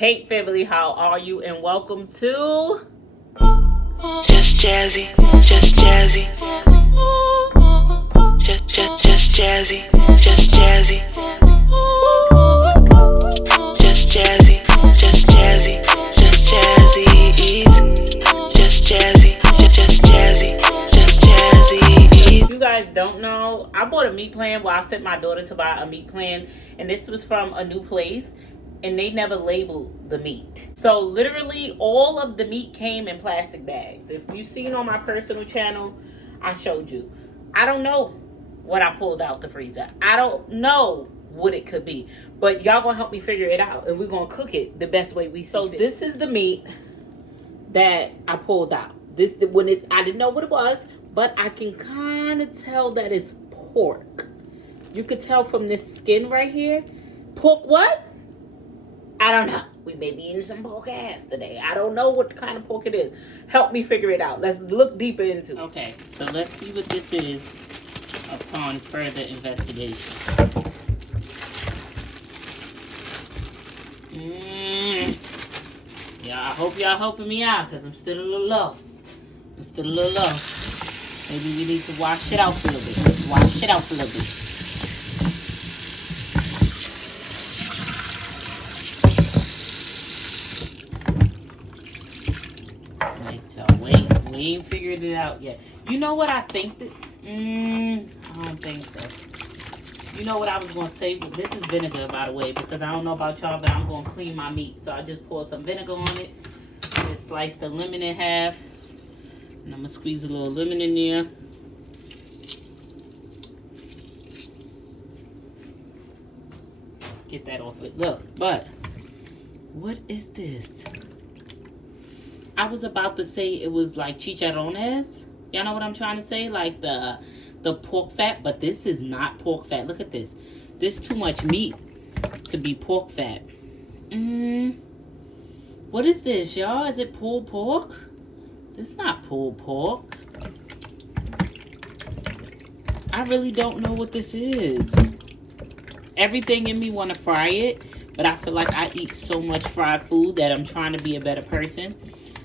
Hey family, how are you? And welcome to Just Jazzy, Just Jazzy, Just Jazzy, Just Jazzy, Just Jazzy, Just Jazzy, Just Jazzy, Just Jazzy, Just Jazzy, Just Jazzy. You guys don't know, I bought a meat plan. Well, I sent my daughter to buy a meat plan, and this was from a new place, and they never labeled the meat. So literally all of the meat came in plastic bags. If you've seen on my personal channel, I showed you. I don't know what I pulled out the freezer. I don't know what it could be, but y'all gonna help me figure it out, and we're gonna cook it the best way we see. So this is the meat that I pulled out. I didn't know what it was, but I can kind of tell that it's pork. You could tell from this skin right here. Pork what? I don't know. We may be eating some pork ass today. I don't know what kind of pork it is. Help me figure it out. Let's look deeper into it. Okay, so let's see what this is upon further investigation. Yeah, I hope y'all helping me out because I'm still a little lost. Maybe we need to wash it out a little bit. Wait, we ain't figured it out yet. You know what I think that... I don't think so. You know what I was going to say? This is vinegar, by the way, because I don't know about y'all, but I'm going to clean my meat. So I just poured some vinegar on it. Just sliced the lemon in half. And I'm going to squeeze a little lemon in there. Get that off it. Look, but what is this? I was about to say it was like chicharrones. Y'all know what I'm trying to say? Like the pork fat, but this is not pork fat. Look at this. This is too much meat to be pork fat. What is this, y'all? Is it pulled pork? This is not pulled pork. I really don't know what this is. Everything in me want to fry it, but I feel like I eat so much fried food that I'm trying to be a better person.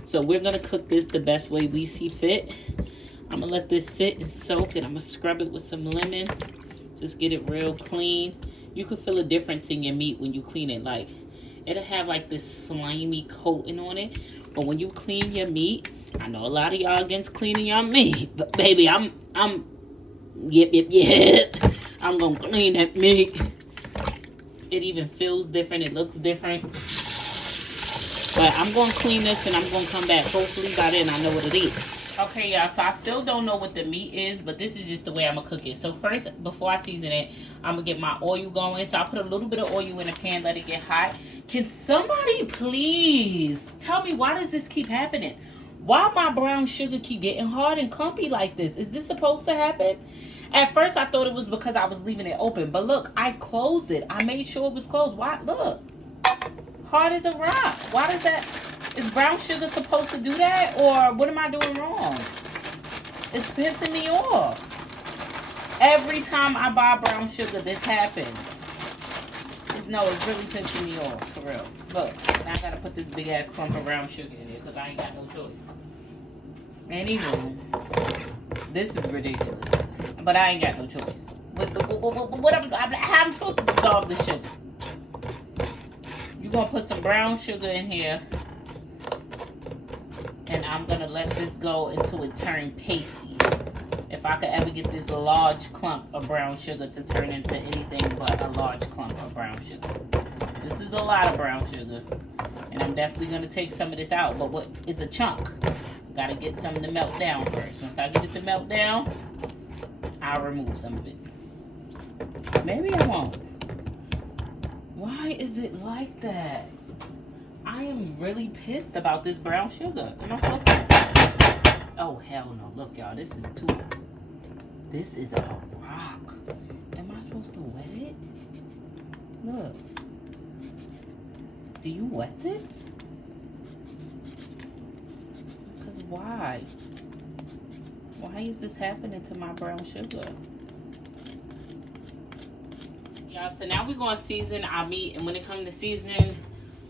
So we're going to cook this the best way we see fit. I'm going to let this sit and soak, and I'm going to scrub it with some lemon. Just get it real clean. You can feel a difference in your meat when you clean it. Like, it'll have like this slimy coating on it. But when you clean your meat, I know a lot of y'all against cleaning your meat. But baby, I'm I'm going to clean that meat. It even feels different. It looks different. But I'm going to clean this and I'm going to come back. Hopefully by then I know what it is. Okay, y'all. So I still don't know what the meat is, but this is just the way I'm going to cook it. So first, before I season it, I'm going to get my oil going. So I put a little bit of oil in the pan, let it get hot. Can somebody please tell me, why does this keep happening? Why my brown sugar keep getting hard and clumpy like this? Is this supposed to happen? At first, I thought it was because I was leaving it open. But look, I closed it. I made sure it was closed. Why? Look. Hard as a rock. Why does that... Is brown sugar supposed to do that? Or what am I doing wrong? It's pissing me off. Every time I buy brown sugar, this happens. No, it's really pissing me off. For real. Look. Now I gotta put this big ass clump of brown sugar in there because I ain't got no choice. Anywho. This is ridiculous. But I ain't got no choice. How am I supposed to dissolve the sugar? You're going to put some brown sugar in here. And I'm going to let this go until it turns pasty. If I could ever get this large clump of brown sugar to turn into anything but a large clump of brown sugar. This is a lot of brown sugar. And I'm definitely going to take some of this out. But it's a chunk. Got to get some to melt down first. Once I get it to melt down, I'll remove some of it. Maybe I won't. Why is it like that? I am really pissed about this brown sugar. Am I supposed to... Oh, hell no. Look, y'all. This is too... This is a rock. Am I supposed to wet it? Look. Do you wet this? Because why? Why is this happening to my brown sugar? Y'all, so now we're going to season our meat. And when it comes to seasoning,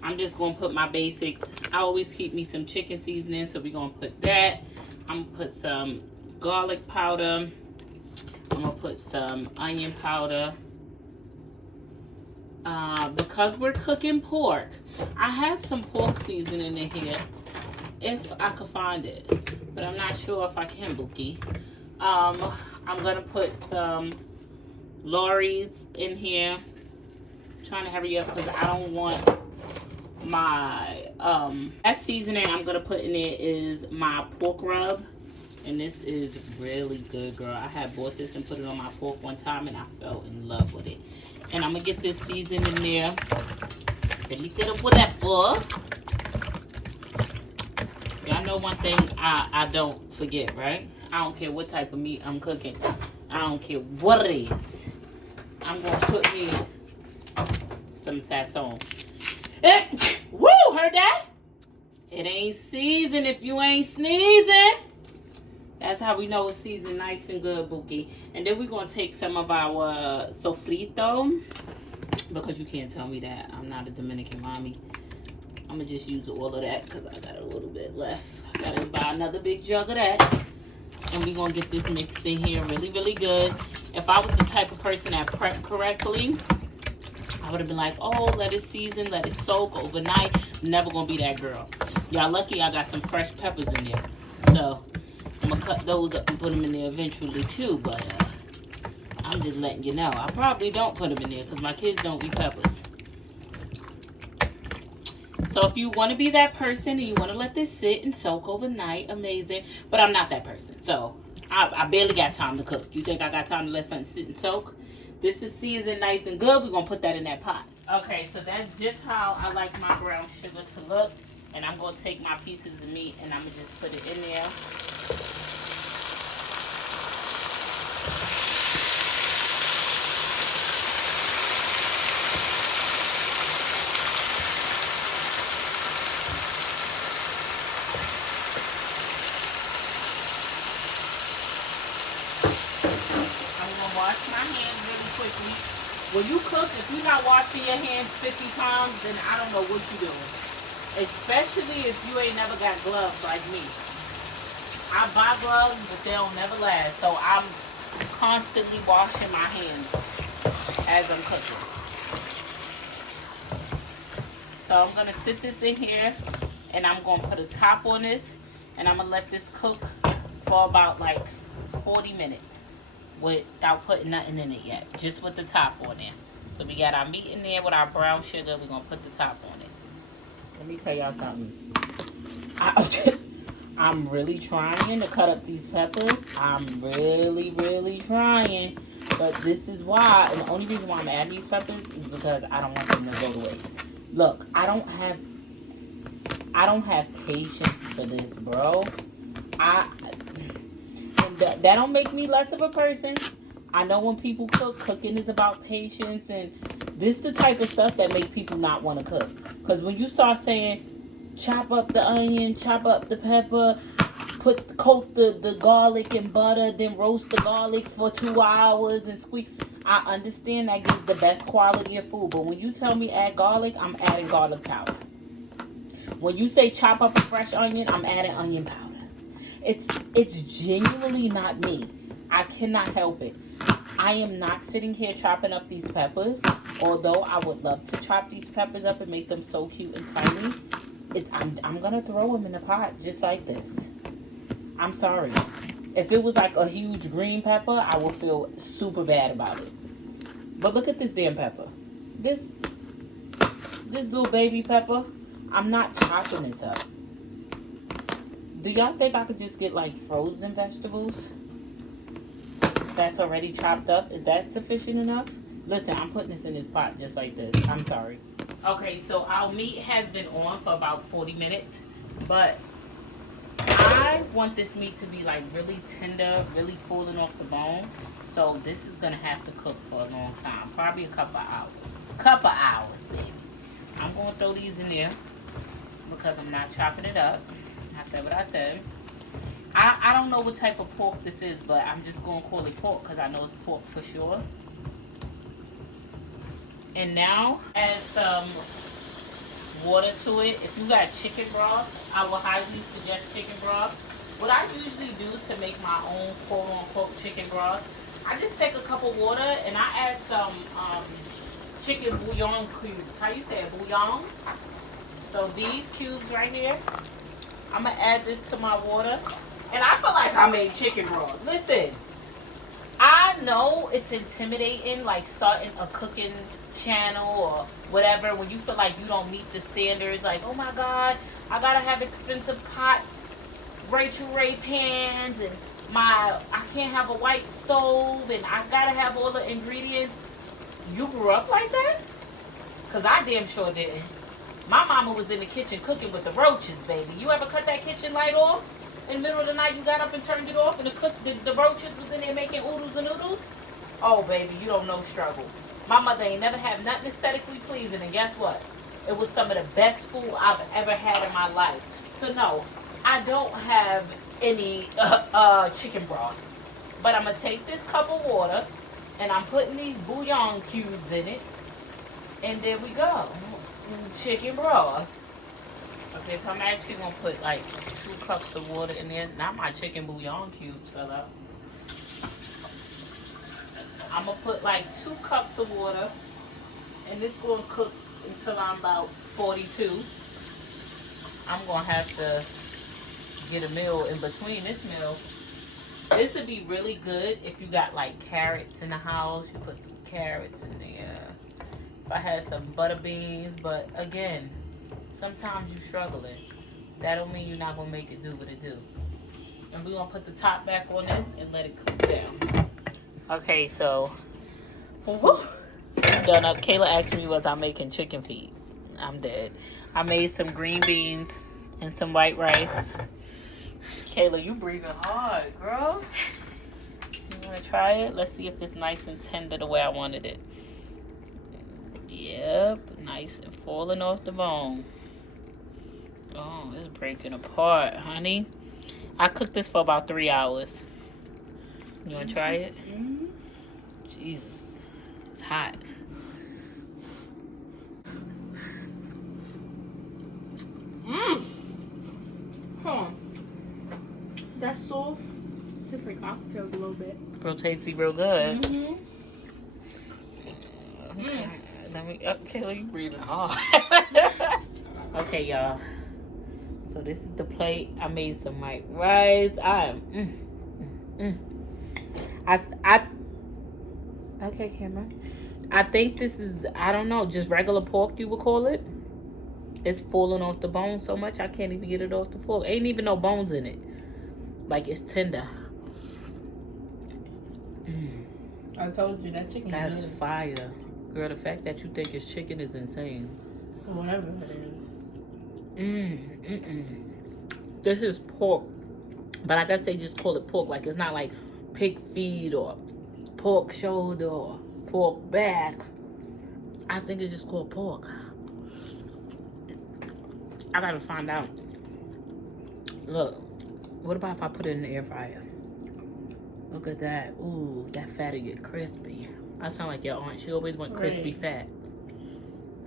I'm just going to put my basics. I always keep me some chicken seasoning, so we're going to put that. I'm going to put some garlic powder. I'm going to put some onion powder. Because we're cooking pork, I have some pork seasoning in here, if I could find it. But I'm not sure if I can, Bookie. I'm going to put some Lorry's in here. I'm trying to hurry up because I don't want my that seasoning I'm gonna put in there is my pork rub, and this is really good, girl. I had bought this and put it on my pork one time and I fell in love with it. And I'm gonna get this season in there. Really good up with that for. Y'all know one thing I don't forget, right? I don't care what type of meat I'm cooking. I don't care what it is. I'm gonna put me some sazon. Woo, heard that? It ain't seasoned if you ain't sneezing. That's how we know it's seasoned nice and good, Bookie. And then we're going to take some of our sofrito. Because you can't tell me that I'm not a Dominican mommy. I'm going to just use all of that because I got a little bit left. I got to buy another big jug of that. And we're going to get this mixed in here really, really good. If I was the type of person that prepped correctly, I would have been like, oh, let it season, let it soak overnight. Never gonna be that girl. Y'all lucky I got some fresh peppers in there. So I'm gonna cut those up and put them in there eventually too. But I'm just letting you know. I probably don't put them in there because my kids don't eat peppers. So if you want to be that person and you want to let this sit and soak overnight, amazing. But I'm not that person. So I barely got time to cook. You think I got time to let something sit and soak? This is seasoned nice and good. We're going to put that in that pot. Okay, so that's just how I like my brown sugar to look. And I'm going to take my pieces of meat and I'm going to just put it in there. Wash my hands really quickly. When you cook, if you're not washing your hands 50 times, then I don't know what you're doing. Especially if you ain't never got gloves like me. I buy gloves, but they don't never last. So I'm constantly washing my hands as I'm cooking. So I'm going to sit this in here, and I'm going to put a top on this, and I'm going to let this cook for about like 40 minutes. Without putting nothing in it yet, just with the top on there. So we got our meat in there with our brown sugar. We're gonna put the top on it. Let me tell y'all something. I'm really trying to cut up these peppers. I'm really, really trying. But this is why, and the only reason why I'm adding these peppers is because I don't want them to go to waste. Look, I don't have patience for this, bro. That don't make me less of a person. I know when people cook, cooking is about patience, and this is the type of stuff that make people not want to cook. Because when you start saying, chop up the onion, chop up the pepper, coat the garlic in butter, then roast the garlic for 2 hours and squeeze. I understand that gives the best quality of food, but when you tell me add garlic, I'm adding garlic powder. When you say chop up a fresh onion, I'm adding onion powder. It's genuinely not me. I cannot help it. I am not sitting here chopping up these peppers, although I would love to chop these peppers up and make them so cute and tiny. I'm going to throw them in the pot just like this. I'm sorry. If it was like a huge green pepper, I would feel super bad about it. But look at this damn pepper. This little baby pepper, I'm not chopping this up. Do y'all think I could just get like frozen vegetables that's already chopped up? Is that sufficient enough? Listen, I'm putting this in this pot just like this. I'm sorry. Okay, so our meat has been on for about 40 minutes, but I want this meat to be like really tender, really falling off the bone. So this is gonna have to cook for a long time, probably a couple of hours, baby. I'm gonna throw these in there because I'm not chopping it up. I said what I said. I don't know what type of pork this is, but I'm just going to call it pork because I know it's pork for sure. And now add some water to it. If you got chicken broth, I will highly suggest chicken broth. What I usually do to make my own quote-unquote chicken broth, I just take a cup of water and I add some chicken bouillon cubes. How you say it? Bouillon? So these cubes right here, I'm going to add this to my water. And I feel like I made chicken broth. Listen, I know it's intimidating, like starting a cooking channel or whatever, when you feel like you don't meet the standards. Like, oh my God, I got to have expensive pots, Rachel Ray pans, and I can't have a white stove, and I got to have all the ingredients. You grew up like that? Because I damn sure didn't. My mama was in the kitchen cooking with the roaches, baby. You ever cut that kitchen light off? In the middle of the night, you got up and turned it off, and the roaches was in there making oodles and noodles? Oh, baby, you don't know struggle. My mother ain't never had nothing aesthetically pleasing, and guess what? It was some of the best food I've ever had in my life. So, no, I don't have any chicken broth. But I'm going to take this cup of water, and I'm putting these bouillon cubes in it, and there we go. Chicken broth. Okay, so I'm actually going to put like 2 cups of water in there. Not my chicken bouillon cubes fell out. I'm going to put like 2 cups of water. And it's going to cook until I'm about 42. I'm going to have to get a meal in between this meal. This would be really good if you got like carrots in the house. You put some carrots in there. If I had some butter beans. But again, sometimes you're struggling. That don't mean you're not going to make it do what it do. And we're going to put the top back on this and let it cook down. Okay, so I'm done up. Kayla asked me, was I making chicken feet? I'm dead. I made some green beans and some white rice. Kayla, you breathing hard, girl. You want to try it? Let's see if it's nice and tender the way I wanted it. Yep, nice and falling off the bone. Oh, it's breaking apart, honey. I cooked this for about 3 hours. You want to try it? Mm-hmm. Jesus, it's hot. Huh. That's soft. Tastes like oxtails a little bit. Real tasty, real good. Mm-hmm. Okay, Kayla, you breathing hard. Okay, y'all. So this is the plate. I made some white rice. Okay, Cameron. I think this is, I don't know, just regular pork, you would call it. It's falling off the bone so much, I can't even get it off the fork. Ain't even no bones in it. Like, it's tender. I told you that chicken. That's fire. Girl, the fact that you think it's chicken is insane. Whatever it is. This is pork. But I guess they just call it pork. Like, it's not like pig feet or pork shoulder or pork back. I think it's just called pork. I gotta find out. Look, what about if I put it in the air fryer? Look at that. Ooh, that fat'll get crispy. I sound like your aunt. She always want crispy fat.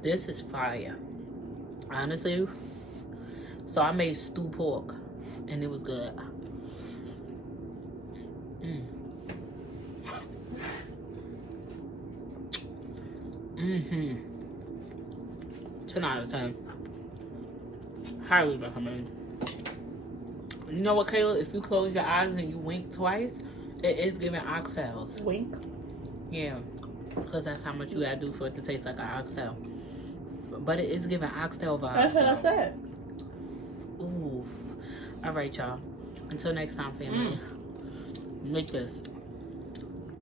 This is fire. Honestly. So I made stew pork. And it was good. Mm-hmm. 10 out of 10. Highly recommend. You know what, Kayla? If you close your eyes and you wink twice, it is giving oxtails. Wink? Yeah. Because that's how much you gotta do for it to taste like an oxtail. But it is giving oxtail vibes. That's what I said. Ooh. Alright, y'all. Until next time, family. Make this.